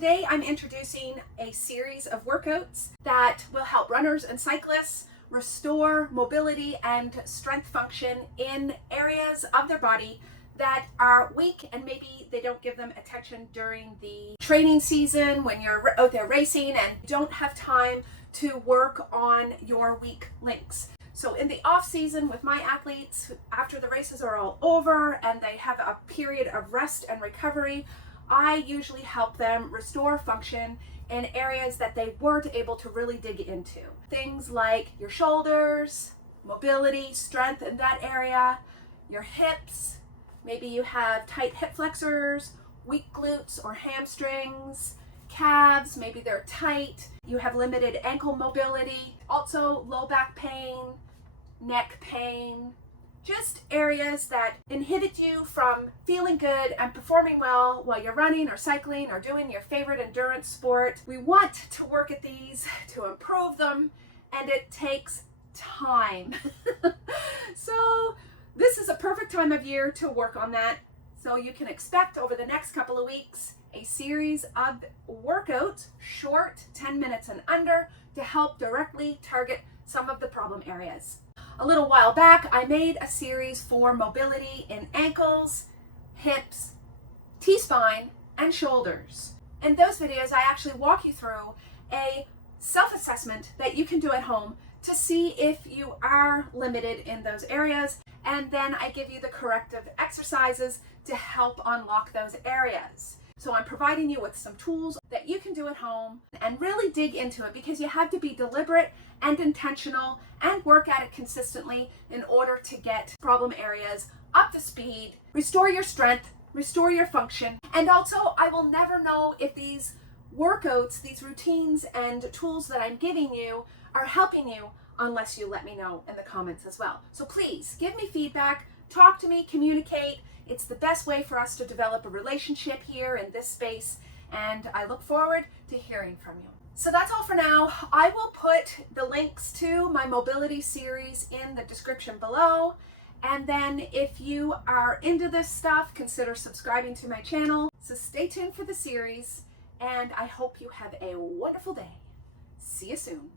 Today I'm introducing a series of workouts that will help runners and cyclists restore mobility and strength function in areas of their body that are weak and maybe they don't give them attention during the training season when you're out there racing and don't have time to work on your weak links. So in the off season with my athletes, after the races are all over and they have a period of rest and recovery, I usually help them restore function in areas that they weren't able to really dig into. Things like your shoulders, mobility, strength in that area, your hips. Maybe you have tight hip flexors, weak glutes or hamstrings, calves, maybe they're tight. You have limited ankle mobility, also low back pain, neck pain, just areas that inhibit you from feeling good and performing well while you're running or cycling or doing your favorite endurance sport. We want to work at these to improve them, and it takes time. So this is a perfect time of year to work on that. So you can expect over the next couple of weeks a series of workouts, short, 10 minutes and under, to help directly target some of the problem areas. A little while back, I made a series for mobility in ankles, hips, T-spine, and shoulders. In those videos, I actually walk you through a self-assessment that you can do at home to see if you are limited in those areas, and then I give you the corrective exercises to help unlock those areas. So I'm providing you with some tools that you can do at home and really dig into it, because you have to be deliberate and intentional and work at it consistently in order to get problem areas up to speed, restore your strength, restore your function. And also, I will never know if these workouts, these routines and tools that I'm giving you are helping you unless you let me know in the comments as well. So please give me feedback, talk to me, communicate. It's the best way for us to develop a relationship here in this space, and I look forward to hearing from you. So that's all for now. I will put the links to my mobility series in the description below. And then if you are into this stuff, consider subscribing to my channel. So stay tuned for the series, and I hope you have a wonderful day. See you soon.